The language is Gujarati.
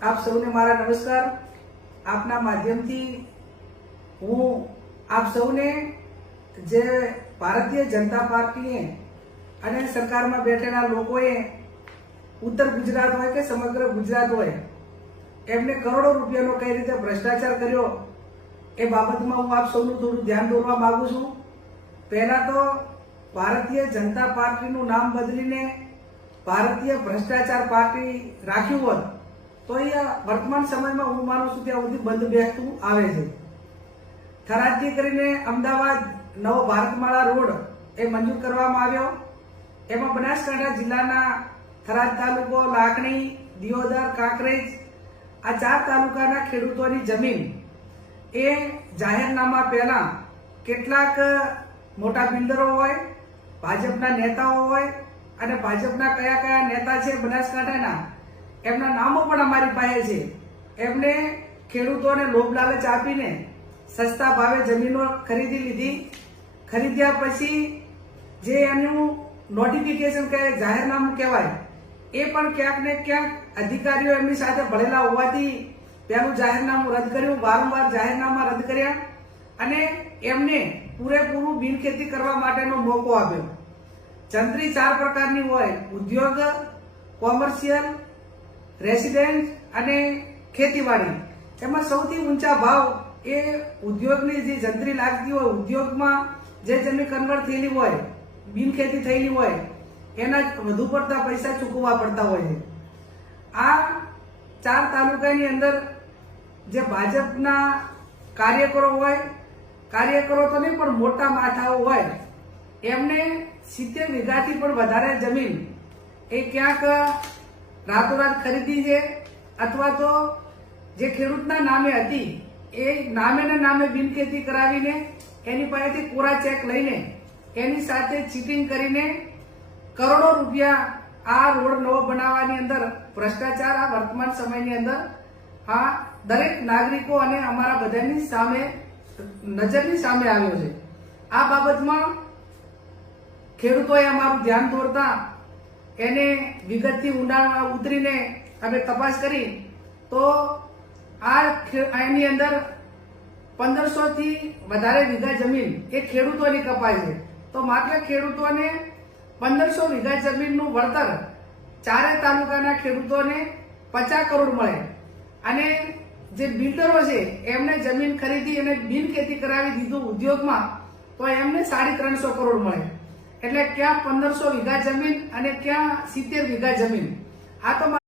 આપ સૌને મારા નમસ્કાર। આપના માધ્યમથી હું આપ સૌને જે ભારતીય જનતા પાર્ટીએ અને સરકારમાં બેઠેલા લોકોએ ઉત્તર ગુજરાત હોય કે સમગ્ર ગુજરાત હોય એમને કરોડો રૂપિયાનો કઈ રીતે ભ્રષ્ટાચાર કર્યો એ બાબતમાં હું આપ સૌનું થોડું ધ્યાન દોરવા માંગુ છું। પહેલા તો ભારતીય જનતા પાર્ટીનું નામ બદલીને ભારતીય ભ્રષ્ટાચાર પાર્ટી રાખ્યું હોત તો એ વર્તમાન સમયમાં હું માનું છું ત્યાં સુધી બંધ બેસતું આવે છે। થરાદથી કરીને અમદાવાદ નવો ભારતમાળા રોડ એ મંજૂર કરવામાં આવ્યો। એમાં બનાસકાંઠા જિલ્લાના થરાદ તાલુકો, લાખણી, દિયોદર, કાંકરેજ આ 4 તાલુકાના ખેડૂતોની જમીન એ જાહેરનામા પહેલા કેટલાક મોટા બિલ્ડરો હોય, ભાજપના નેતાઓ હોય અને ભાજપના કયા કયા નેતા છે બનાસકાંઠાના એમના નામો પણ અમારી પાસે છે। એમને ખેડૂતોને લોભ લાલચ આપીને સસ્તા ભાવે જમીનો ખરીદી લીધી। ખરીદ્યા પછી જે એનું નોટિફિકેશન કહે, જાહેરનામું કહેવાય, એ પણ ક્યાંક ને ક્યાંક અધિકારીઓ એમની સાથે ભળેલા હોવાથી પહેલું જાહેરનામું રદ કર્યું, વારંવાર જાહેરનામા રદ કર્યા અને એમને પૂરેપૂરું બિનખેતી કરવા માટેનો મોકો આપ્યો। જંત્રી 4 પ્રકારની હોય: ઉદ્યોગ, કોમર્શિયલ, રેસિડેન્ટ અને ખેતીવાડી। એમાં સૌથી ઊંચા ભાવ એ ઉદ્યોગની જે જંત્રી લાગતી હોય, ઉદ્યોગમાં જે જમીન કન્વર્ટ થયેલી હોય, બિનખેતી થયેલી હોય, એના વધુ પડતા પૈસા ચૂકવવા પડતા હોય છે। આ 4 તાલુકાની અંદર જે ભાજપના કાર્યકરો હોય, કાર્યકરો તો નહીં પણ મોટા માથાઓ હોય, એમને 70 વીઘાથી પણ વધારે જમીન એ ક્યાંક રાતોરાત ખરીદી છે અથવા તો જે ખેડૂતના નામે હતી એ નામે ને નામે બિનખેતી કરાવીને એની પાસેથી કોરા ચેક લઈને એની સાથે ચીટિંગ કરીને કરોડો રૂપિયા આ રોડ નવો બનાવવાની અંદર ભ્રષ્ટાચાર આ વર્તમાન સમયની અંદર આ દરેક નાગરિકો અને અમારા બધાની સામે નજરની સામે આવ્યો છે। આ બાબતમાં ખેડૂતોએ અમારું ધ્યાન દોરતા એને વિગતથી ઊંડાણમાં ઉતરીને અમે તપાસ કરી તો એની અંદર 1500 થી વધારે વીઘા જમીન એ ખેડૂતોની કપાય છે। તો માત્ર ખેડૂતોને 1500 વીઘા જમીનનું વળતર 4 તાલુકાના ખેડૂતોને 50 કરોડ મળે અને જે બિલ્ડરો છે એમને જમીન ખરીદી અને બિનખેતી કરાવી દીધું ઉદ્યોગમાં તો એમને 350 કરોડ મળે। એટલે ક્યાં 1500 વીઘા જમીન અને ક્યાં 70 વીઘા જમીન। આ તો